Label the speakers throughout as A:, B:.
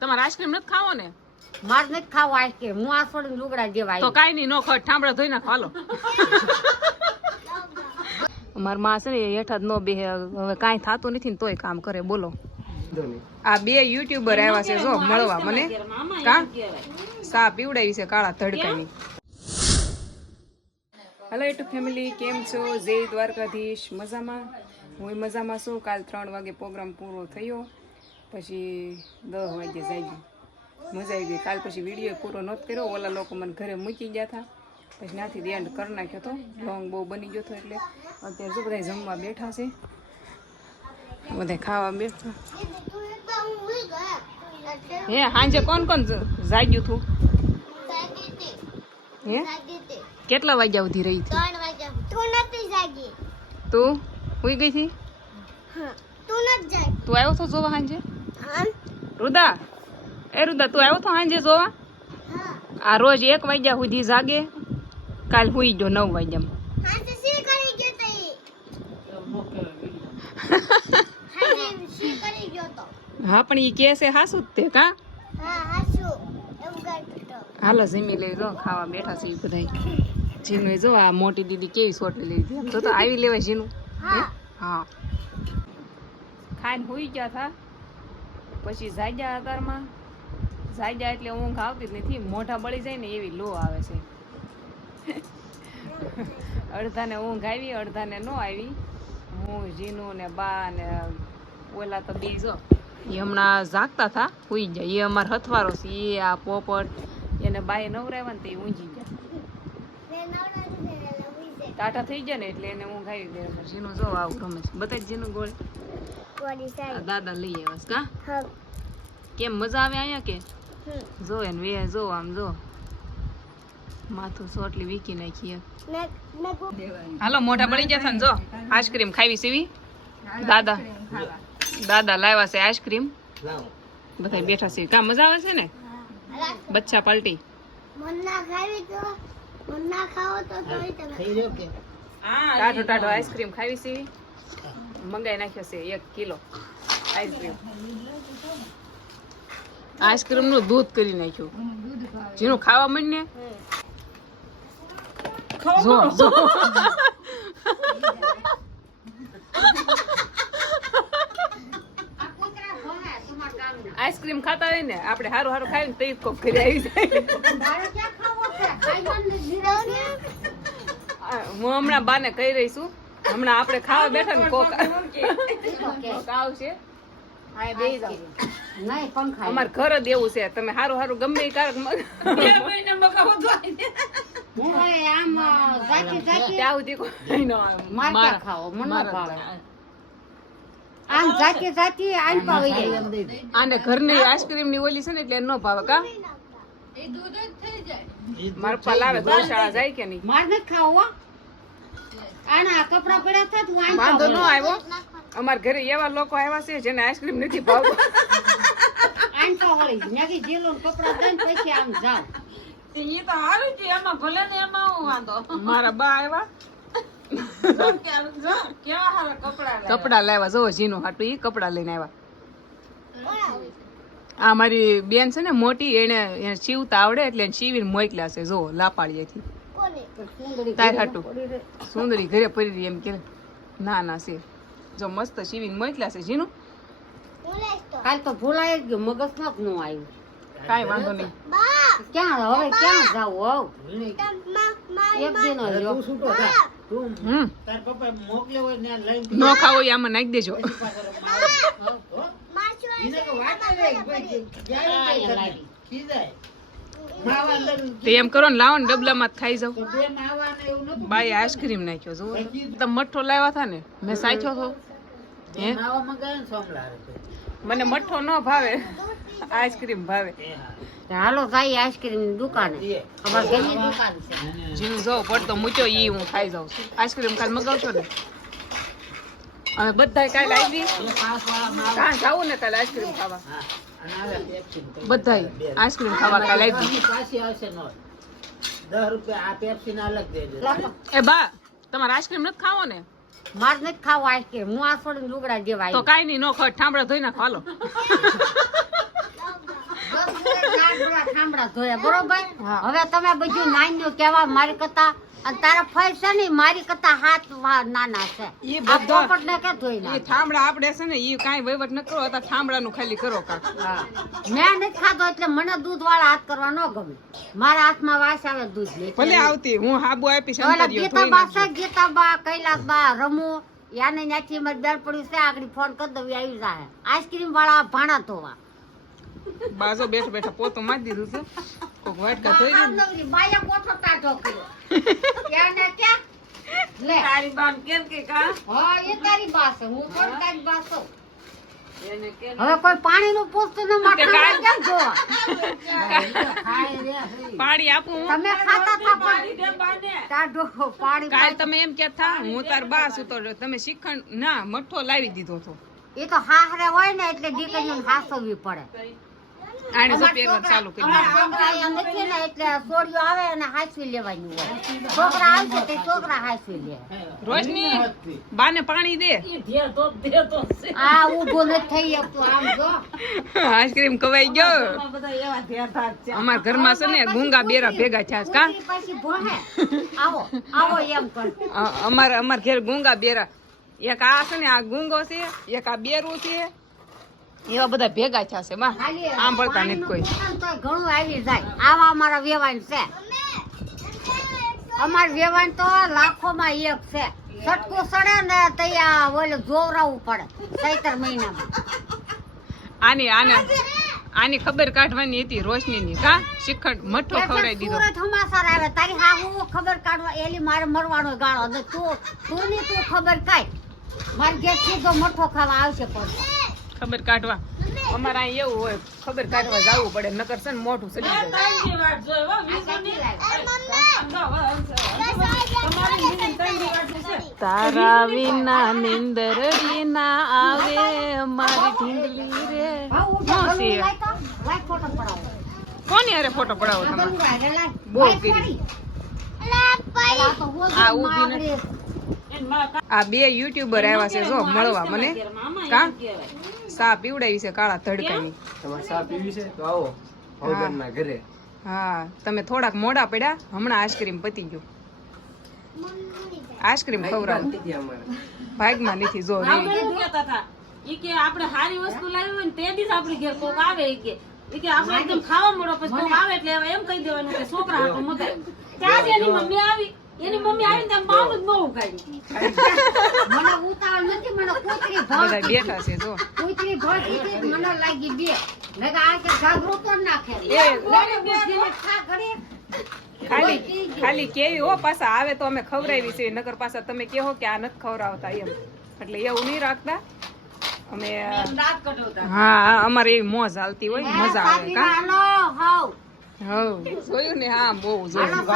A: તમારે આઈસ્ક્રીમ નથી ખાવો ને
B: માર નથી ખાવા આઈસ્ક્રીમ. હું આ છોડીને લુગડા જેવા
A: તો કાંઈ નહીં નો ખટ ઠામડા ધોઈ નાખો. હાલો. મારા માં છે ને હેઠા જ ન બે હવે કાંઈ થતું નથી ને તોય કામ કરે. બોલો. આ બે યુટ્યુબર આવ્યા છે જો મળવા મને. કા? સા પીવડાવી છે કાળા તડકાની. હેલો યુટ્યુબ ફેમિલી કેમ છો? જય દ્વારકાધીશ. મજામાં? હું મજામાં છું. કાલ ત્રણ વાગે પ્રોગ્રામ પૂરો થયો. પછી દસ વાગે જાગી. મજા આવી ગઈ. કાલ પછી વીડિયો પૂરો નહોતો કર્યો. ઓલા લોકો મને ઘરે મૂકી ગયા હતા પછી ત્યાંથી એન્ડ કરી નાખ્યો હતો લોંગ બહુ બની ગયો હતો એટલે અત્યારે શું બધા જમવા બેઠા છે. બધા ખાવા બેઠા. હે સાંજે કોણ કોણ જાગ્યું તું? હે? કેટલા વાગ્યા સુધી રહી હતી
C: તું નથી જાગી.
A: તું? ઉઈ ગઈ હતી
C: તું નથી જાગી.
A: તું આવ્યો તો જોવા સાંજે? રુદા એ રુદા તું આવ્યો તો સાંજે જોવા? આ રોજ એક વાગ્યા સુધી જાગે કાલ હુઈ ગયો નવ વાગ્યામાં.
C: હા
A: પણ એ કે છે હાસું જ તે કા? હાલો જીમી લઈ જો ખાવા બેઠા છે બધા જીનુ જો આ મોટી દીદી કેવી સોટી લઈ આમ તો આવી લેવાય જીનું
C: હા.
A: હા? ખાઈને હુઈ ગયા થા પછી જાડ્યા આકારમાં જાડ્યા એટલે ઊંઘ આવતી જ નથી મોઢા બળી જાય ને એવી લો આવે છે. અડધાને ઊંઘ આવી અડધાને ન આવી. હું જીનું ને બા ને ઓલા તો બે જો એ હમણાં જાગતા થા હુઈ જાય એ અમાર હથવારો છે એ આ પોપટ એને બાએ નવરાવ્યા ને તે ઊંઘી ગયા.
C: જાય.
A: ટાટા થઈ ગયા ને એટલે એને ઊંઘ આવી ગયો જીનું જો આવું રમે છે. બધા જીનું ગોળ.
C: કોની
A: આ
C: સાઈ
A: દાદા લઈ આવ્યા છે કા?
C: હા.
A: કેમ મજા આવે અહીંયા કે? જો એને વે જો આમ જો. માથું સોટલી વીકી નાખી એક.
C: મેં મેં
A: હાલો મોઢા પડી ગયા છે ને જો. આઈસ્ક્રીમ ખાવી સીવી દાદા. દાદા લાવ્યા છે આઈસ્ક્રીમ. બધા બેઠા છે. કા મજા આવે છે ને? બચ્ચા પલટી.
C: મન્ના ખાવી તો મન્ના ખાવો તો તોય તમે
A: ટાઢો ટાઢો આઈસ્ક્રીમ ખાવી સીવી મંગાઈ નાખ્યો છે એક કિલો આઈસ્ક્રીમ. આઈસ્ક્રીમનું દૂધ કરી નાખ્યું. જેનું ખાવા મન ને? આઈસ્ક્રીમ ખાતા હોય ને આપણે સારું ખાઈ ખાઈને તે કોક કરી આવી જાય. હું હમણાં બાને કહી રહી છું હમણાં આપણે ખાવા બેઠા ને કોક કોક આવશે. હા બેહી જાવ
B: નહીં પંખા
A: અમાર ઘર જ એવું છે. તમે સારું સારું ગમે એ કારક આને ઘરની આઈસ્ક્રીમની ઓલી છે ને એટલે ન ભાવે કા? મારા પપ્પા લાવે ગૌશાળા જાય કે નહીં?
B: મારે નથી ખાવો. આના કપડા પડ્યા હતા તું
A: વાંધો ન આવ્યો. અમાર ઘરે એવા લોકો આવ્યા છે જેને આઈસ્ક્રીમ નથી ભાવતો.
B: આમ તો વળી જેલો કપડા દઈને પછી આમ જાવ
A: મારા બા આવ્યા. કપડા લાવ્યા? જો જીનું હાટું ઈ કપડા લઈને આવ્યા. આ મારી બેન છે ને મોટી એને એને સીવતા આવડે એટલે એને સીવીને મોકલ્યા છે જો લાપાડીએથી તાર હાટું. સુંદરી ઘરે પડી રહી એમ કે ના. ના છે જો મસ્ત સીવીને મોકલ્યા છે જીનું
B: કાલ તો ભૂલાય જ ગયો મગજ ના જ ન આવ્યું.
A: કાંઈ વાંધો નહીં.
B: ક્યાં હવે ક્યાં જાવ? હોવ એક દિન જ રહ્યો.
A: હમ. નો ખાવો એ આમાં નાખી દેજો. તે એમ કરો ને લાવો ને ડબલામાં જ ખાઈ જાવ બાઈ આઈસ્ક્રીમ નાખ્યો જો તમે મઠ્ઠો લાવ્યા હતા ને મેં સાચો હતો હે? મને મઠ્ઠો ન ભાવે આઈસ્ક્રીમ ભાવે.
B: હાલો ભાઈ આઈસ્ક્રીમની દુકાને અમાર ઘરની દુકાન છે.
A: જીવ જો પડતો મૂક્યો ઈ હું ખાઈ જાઉં છું. આઈસ્ક્રીમ કાલ મગાવશો ને? અમે બધા કાલે આવી કાં જાવું ને કાલે આઈસ્ક્રીમ ખાવા. બધાય આઈસ્ક્રીમ ખાવા કાલે આવી એ બા તમારે આઈસ્ક્રીમ નથી ખાવો ને
B: માર નથી ખાવો આઈસ્ક્રીમ હું આ છોડીને લુગડા જેવા
A: તો કાંઈ નહીં નો ખટ ઠામડા ધોઈ ખાલો હાલો
B: ઠામડા ધોયા બરોબર હવે તમે બધું નાન્યું કેવા મારી કરતા અને તારા ફઈ છે ને મારી કરતા હાથ નાના છે.
A: ઈ બધો-
B: પોપટને કે ધોઈ
A: એ
B: નાખ?
A: ઠામડા આપણે છે ને એ કાંઈ વહીવટ ન કરો હતા ઠામડાનું ખાલી કરો કાક.
B: મેં નથી ખાધો એટલે મને દૂધ વાળા હાથ કરવા ન ગમે. મારા હાથમાં વાસ આવે દૂધ.
A: ભલે આવતી હું હાબુ
B: ગીતાબા
A: નાખજો.
B: છે ગીતાબા કૈલાસબા રમુ યાને ત્યાંથી મારી બેન પડ્યું છે આગળ ફોન કરી દઉં આવી જાય આઈસ્ક્રીમ વાળા ભાણા ધોવા.
A: બાજો બેઠા બેઠા પોતું મારી દીધું છે. કોક વાટકા
B: આમ
A: દીધું
B: બાયા કોઠો ટાઢો કર્યો યાને ક્યાં? લે.
D: તારી બાન કેમ કે કા?
B: હા એ તારી બાસ હું કોણ તારી બા છું.
D: એને કે
B: હવે કોઈ પાણી નું પૂછતું ને માથામાં કેમ જો
A: પાણી આપું
B: તમે ખાતા થા પાણી
D: દે બાને.
B: ટાઢો પાણી
A: કાલ તમે એમ કહેતા હું તાર બાસ છું તમે શ્રીખંડ ના મઠો લાવી દીધો તો
B: એ તો હાહરે હોય ને એટલે દીકરીઓને હાસવવી પડે.
A: આને જો ચાલુ કરી
B: છોકરા અહીંયા નથી ને એટલે છોડીઓ આવે અને હાસવી લેવાની હોય. છોકરા આવશે તે છોકરા હાસવી લે.
A: રોશની બાને પાણી દે.
D: ઈ ધે તો ધે તો છે.
B: આ ઊભો નથી થઈ શકતો આમ જો.
A: આઈસ્ક્રીમ ખવાઈ ગયો.
D: આ બધા એવા છે.
A: અમારા ઘરમાં છે ને ગુંગા બેરા ભેગા થયા છે કા?
B: અમારા આવો આવો એમ કર.
A: અમાર અમાર ઘેર ગુંગા બેરા. એક આ છે ને આ ગુંગો છે એક આ બેરું છે. એવા બધા ભેગા છે માં. આમ નથી કોઈ.
B: ઘણું આવી જાય. આવા અમારા વેવાણ છે. અમાર વેવાણ તો લાખોમાં એક છે. સટકો સડે ને તૈયા ઓલે જોવરાવું પડે ચૈતર મહિનામાં.
A: આની આને આની ખબર કાઢવાની હતી રોશની ની કા? શિખંડ મઠો ખવડાવી દીધો.
B: સુરત હમાસર આવે તારી હા હું ખબર કાઢવા એલી મારે મરવાનો ગાળો. તું તું ની તું ખબર કાઢ. મારે ઘેર સીધો મઠો ખાવા આવશે પણ
A: ખબર કાઢવા. અમારે અહીં એવું હોય ખબર કાઢવા જવું પડે નકર છે ને મોઢું ચડી જાય.
D: ત્રણની વાત જોઈ હો વીસોની. તમારી વીસોની ત્રણની વાત છે?
A: તારા વિના નિંદર વિના આવે મારી ઢીંગલી રે. કોની અરે ફોટો પડાવો તમે. બહુ કરી.
B: આ
A: ઊભી આ બે યુટ્યુબર આવ્યા છે જો મળવા મને. કા. સા પીવડાવી છે કાળા તડકાની.
E: તમારે સા પીવી છે? તો આવો ભવબેનના ઘરે.
A: હા તમે થોડાક મોડા પડ્યા હમણાં આઈસ્ક્રીમ પતી ગયું. આઈસ્ક્રીમ ખવડાવ. ભાગમાં નથી જો.
D: ઈ કે આપણે સારી વસ્તુ લાવી હોય ને તે દિવસ આપણી ઘેર કોક આવે ઈ કે. ઈ કે આપણે એકદમ ખાવા મળો પછી કોક આવે એટલે એમ કહી દેવાનું કે છોકરા હાટું મગાવ્યું. ત્યાં મમ્મી આવી. એની મમ્મી આવીને ત્યાં જ બહુ કાઢી
B: મને ઉતાવળ નથી મને કૂતરી
A: બધા બેઠા છે જો.
B: કૂતરી ભળતી કીધી મને લાગી બે. મેં કીધું આ કે ઘાઘરો તો નાખે.
A: એ
B: લઈને બુદ્ધિને ખા ઘડી.
A: ખાલી ખાલી કેવી હો પાછા આવે તો અમે ખવડાવી છે નગર પાછા તમે કહો કે આ નથી ખવડાવતા એમ. એટલે એવું નહીં રાખતા. અમે હા હા, અમારે એવી મોજ હાલતી હોય મજા આવે જોયું ને હા બહુ જોયું.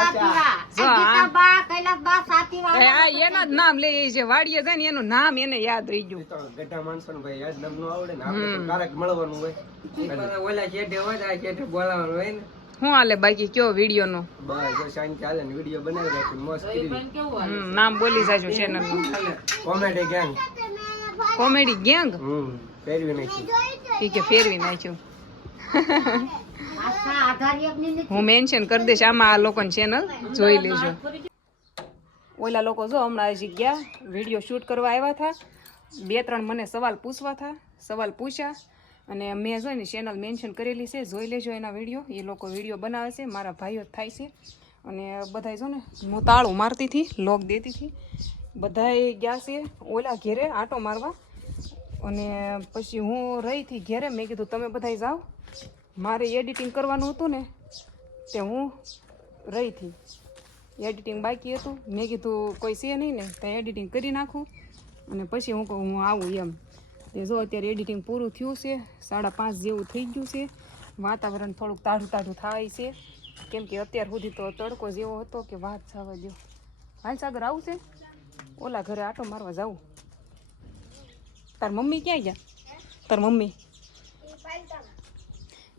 A: એના જ નામ લે એ જે વાડીએ જાય ને એનું નામ એને યાદ રહી ગયું.
E: ગઢા માણસો ભાઈ યાદ નામનું આવડે ને આપણે મળવાનું હોય.
F: ઓલા શેઠે હોય તો આ બોલાવાનું હોય ને.
A: શું હાલે બાકી કયો વીડિયો નો
E: બસ જો શાંતિ ને વીડિયો બનાવી રાખી મસ્ત કરી
D: પણ કેવું હાલે?
A: નામ બોલી જાજો ચેનલનું
E: કોમેડી ગેંગ
A: કોમેડી ગેંગ
E: હમ નાખ્યું. નાખી
A: ઈ કે ફેરવી નાખ્યું. હું મેન્શન કરી દઈશ. આમાં આ લોકોની ચેનલ જોઈ લેજો. ઓલા લોકો જો હમણાં હજી ગયા. વીડિયો શૂટ કરવા આવ્યા હતા બે ત્રણ મને સવાલ પૂછવા હતા સવાલ પૂછ્યા. અને મેં જો ને ચેનલ મેન્શન કરેલી છે. જોઈ લેજો એના વીડિયો એ લોકો વીડિયો બનાવે છે. મારા ભાઈઓ થાય છે. અને બધાય જો ને હું તાળું મારતી હતી, લોક દેતી હતી. બધાય ગયા છે ઓલા ઘેરે આંટો મારવા. અને પછી હું રહી હતી ઘેરે. મેં કીધું, તમે બધાય જાઓ. મારે એડિટિંગ કરવાનું હતું ને, તે હું રહી હતી એડિટિંગ બાકી હતું. મેં કીધું, કોઈ છે નહીં ને તો એડિટિંગ કરી નાખું અને પછી હું કહું, હું આવું એમ. તે જો અત્યારે એડિટિંગ પૂરું થયું છે, સાડા પાંચ જેવું થઈ ગયું છે. વાતાવરણ થોડુંક તાઢું તાઢું થાય છે. કેમ કે અત્યાર સુધી તો તડકો જેવો હતો કે વાત જવા દો હાલ સાગર આવું છે? ઓલા ઘરે આટો મારવા જાવું તાર મમ્મી ક્યાં ગયા? તાર મમ્મી?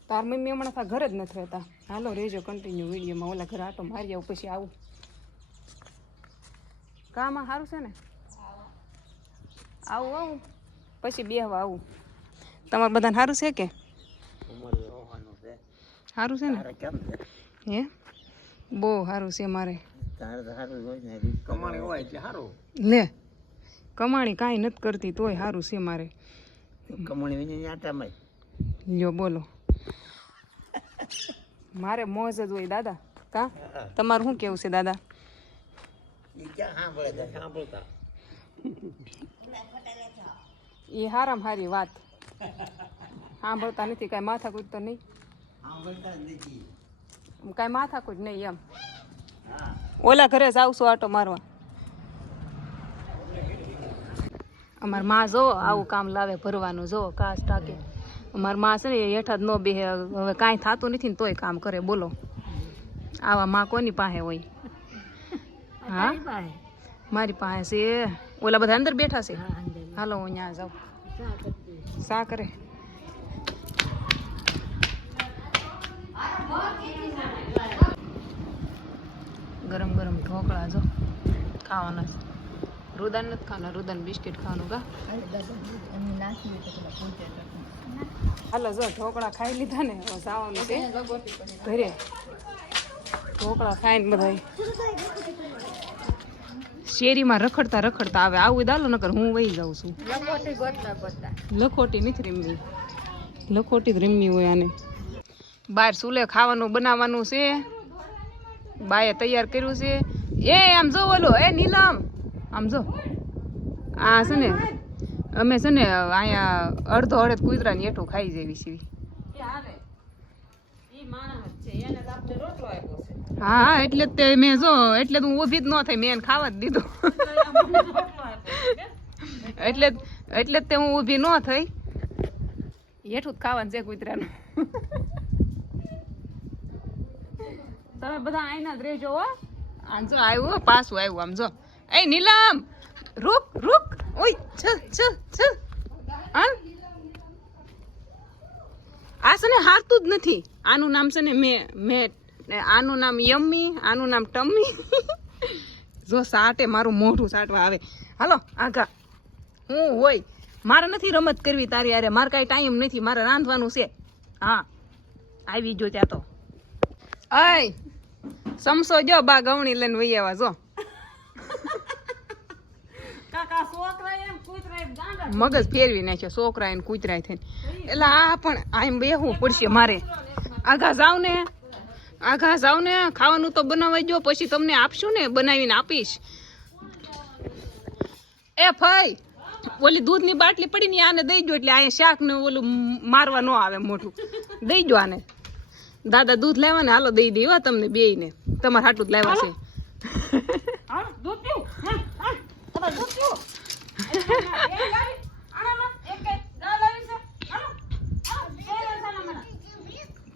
A: તાર મમ્મી હમણાં થા ઘરે જ નથી રહેતા. હાલો રેજો કન્ટિન્યુ વિડીયોમાં. ઓલા ઘરે આટો મારી આવું પછી આવું. કામાં સારું છે ને? આવું આવું. પછી બેહવા આવું. તમારે બધાને સારું છે કે? સારું છે ને? હે? બહુ સારું છે મારે.
E: કમાણી હોય એટલે સારું
A: લે કમાણી કાંઈ નથી કરતી તોય સારું છે મારે. કમાણી લ્યો બોલો. મારે મોજ જ હોય દાદા. કા? તમારું શું કેવું છે દાદા? એ હારામ હારી વાત. સાંભળતા નથી કાંઈ માથાકૂટ તો નહીં? કાંઈ માથાકૂટ નહીં એમ? ઓલા ઘરે જ આવશું આટો મારવા. અમારમાં જો આવું કામ લાવે ભરવાનું જો કાચ ટાકે અમારમાં છે ને હેઠા જ ન બે હવે કાંઈ થતું નથી ને તોય કામ કરે. બોલો. આવા માં કોની પાસે હોય? હા? મારી પાસે છે. ઓલા બધા અંદર બેઠા છે? હાલો હું ત્યાં જાઉં. સા કરે ગરમ ગરમ ઢોકળા જો. ખાવાના છે. રુદાન નથી ખાવાના. રુદાન બિસ્કિટ ખાવાનું કા? હાલો જો ઢોકળા ખાઈ લીધા ને હવે જવાનું છે. ઘરે. ઢોકળા ખાઈને બધા શેરીમાં રખડતા રખડતા આવે. આવું દાલો નકર હું વહી જાઉં છું. લખોટી નથી રમવી. લખોટી જ રમવી હોય આને. બહાર સુલે ખાવાનું બનાવવાનું છે. બાએ તૈયાર કર્યું છે. એ આમ જો ઓલો એ નીલમ. આમ જો. આ છે ને અમે છે ને અહીંયા અડધો અડધ કુતરા ને એઠું ખાઈ જેવી છીએ. હા હા એટલે તે મેં જો એટલે તું ઊભી જ ન થઈ મેં ખાવા જ દીધું. એટલે એટલે જ તે હું ઊભી ન થઈ. હેઠું જ ખાવાનું છે કૂતરાનું. તમે બધા આઈના જ રહેજો હો. આમ જો આવ્યું પાછું આવ્યું આમ જો. એ નીલમ! રૂક રૂક! ઓય ચલ ચલ ચલ હાલ આ છે ને હારતું જ નથી. આનું નામ છે ને મેં મેં, ને આનું નામ યમ્મી, આનું નામ ટમ્મી. જો સાટે મારું મોઢું સાટવા આવે. હાલો, આગા. હું હોય. મારે નથી રમત કરવી તારી અરે મારે કાંઈ ટાઈમ નથી. મારે રાંધવાનું છે. હા. આવી જો ત્યાં તો. અય, સમસો જો બા ગવણી લઈને આવ્યા જો
D: કાકા છોકરા એમ કૂતરા એમ ગાંડા
A: મગજ ફેરવી નાખ્યો છોકરા એને કૂતરાય થઈને. એટલે આ પણ આમ બેહવું પડશે મારે. આઘા જાવ ને આઘા જાવ ને ખાવાનું તો બનાવાઈ જો પછી તમને આપશું ને બનાવીને આપીશ. એ ફઈ ઓલી દૂધની બાટલી પડી ને આને દઈ જો એટલે અહીંયા શાક ને ઓલું મારવા ન આવે મોટું દઈ જો આને. દાદા દૂધ લાવ્યા ને હાલો દઈ દઈ તમને બેયને. તમારે હાટું જ લાવ્યા છે
D: હાલ દૂધ પીવું હાલ હાલ તમારે દૂધ પીવું એ લાવી આનામાં એક એક દા લાવી છે હાલો હાલો બે લસાણા મને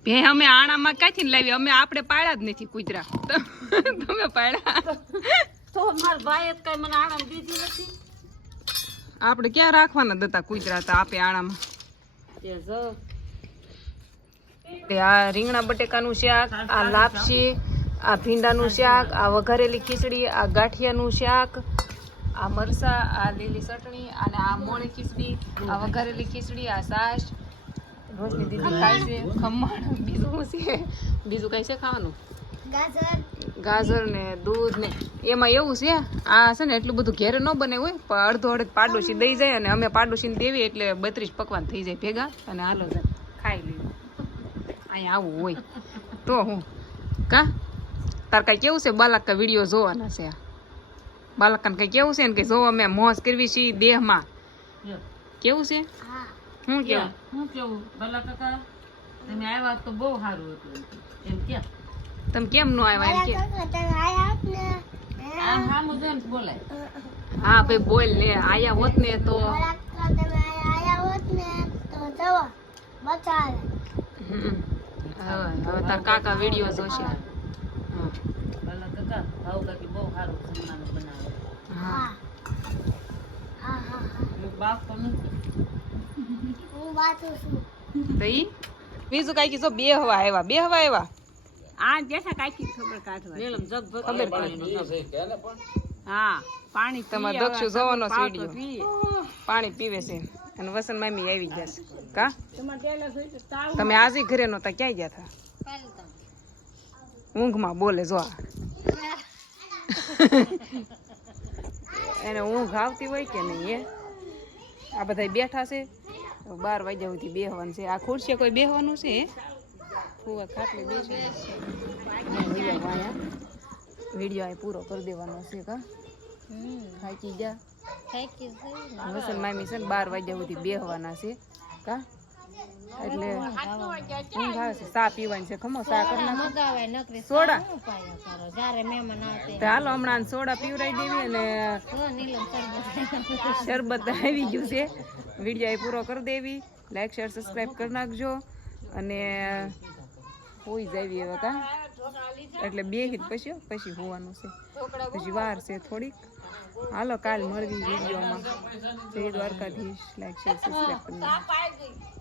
A: ભે અમે આણામાં ક્યાંથી લાવી અમે આપણે પાડ્યા જ નથી કુતરા. તમે પાડ્યા
D: તો મારા ભાઈ જ કઈ મને આણામ દીધી નથી.
A: આપણે ક્યાં રાખવાના દતા કુતરા તો આપે આણામાં?
D: તે
A: આ રીંગણા બટેકાનું શાક આ લાપસી આ ભીંડાનું શાક. આ વઘારેલી ખીચડી આ ગાંઠિયાનું શાક આ મરસા આ લીલી ચટણી અને આ મોળી ખીચડી આ વઘારેલી ખીચડી આ સાસ રોજની દીદી ખાય છે ખમણ બીજું શું છે? બીજું કઈ છે ખાવાનું?
C: ગાજર.
A: ગાજર ને દૂધ ને એમાં એવું છે આ છે ને એટલું બધું ઘેર ન બને હોય પણ અડધો અડધ પાડોશી દઈ જાય અને અમે પાડોશીને દેવી એટલે બત્રીસ પકવાન થઈ જાય ભેગા અને હાલો જાય ખાઈ લઈએ. અહીંયા આવું હોય. તો હું કા? તાર કાંઈ કેવું છે? બાલકા વીડિયો જોવાના છે આ. બાલકાને કંઈ કેવું છે ને કે જો અમે મોજ કરવી છીએ દેહમાં? કેવું છે?
C: હું.
A: કેવું?
D: હું કેવું? ભલા કાકા તમે આવ્યા તો બહુ સારું હતું એમ. કે?
A: તમે કેમ નો આવ્યા એમ કે?
D: બોલાય.
A: હા ભાઈ બોલ લે આયા હોત ને તો
C: મારા કાકા તમે આયા આયા હોત ને તો જવો બચાવે.
A: હમ. હવે હવે તાર કાકા વીડિયો જોશે. હા.
D: ભલા કાકા ભાવ કાકી બહુ સારું જમવાનું બનાવે.
A: હા.
C: હા હા હા.
D: બાપ તો નથી.
C: હું વાંચું છું.
A: તો બીજું કાંઈ કીધું? બે હવા આવ્યા બે હવા આવ્યા
B: આ જેઠા કાંઈથી ખબર કાઢવા
D: મેલમ ભગ
A: ખબર
B: હા પાણી
A: તમારે દક્ષુ જોવાનો છે વીડિયો. પાણી પીવે છે. અને વસન મામી આવી ગયા છે. કા? તમે આજે ઘરે નહોતા ક્યાં ગયા હતા ઊંઘમાં બોલે જો આ. એને ઊંઘ આવતી હોય કે નહીં એ આ બધા બેઠા છે. બાર વાગ્યા સુધી બેહવાનું છે. આ ખુરશીએ કોઈ બેહવાનું છે? ફુવા ખાટલે બેસે વીડિયો અહીં પૂરો કરી દેવાનો છે કા? થાકી જા વસન મામી છે ને બાર વાગ્યા સુધી બેહવાના છે કા? એટલે ઊંઘ આવે છે ચા પીવાની છે. ખમો ચા કરી નાખો. સોડા. તો હાલો હમણાં સોડા પીવરાઈ દેવી અને શરબત આવી ગયું છે. વીડિયો પૂરો કરી દેવી. લાઈક શેર સબસ્ક્રાઈબ કરી નાખજો. અને હોઈ જાવી હવે કા એટલે બે હિત પછી પછી હોવાનું છે. પછી વાર છે થોડીક. હાલો કાલ મળવી વિડીયોમાં. જય દ્વારકાધીશ. લાઈક શેર સબસ્ક્રાઈબ કરી નાખજો.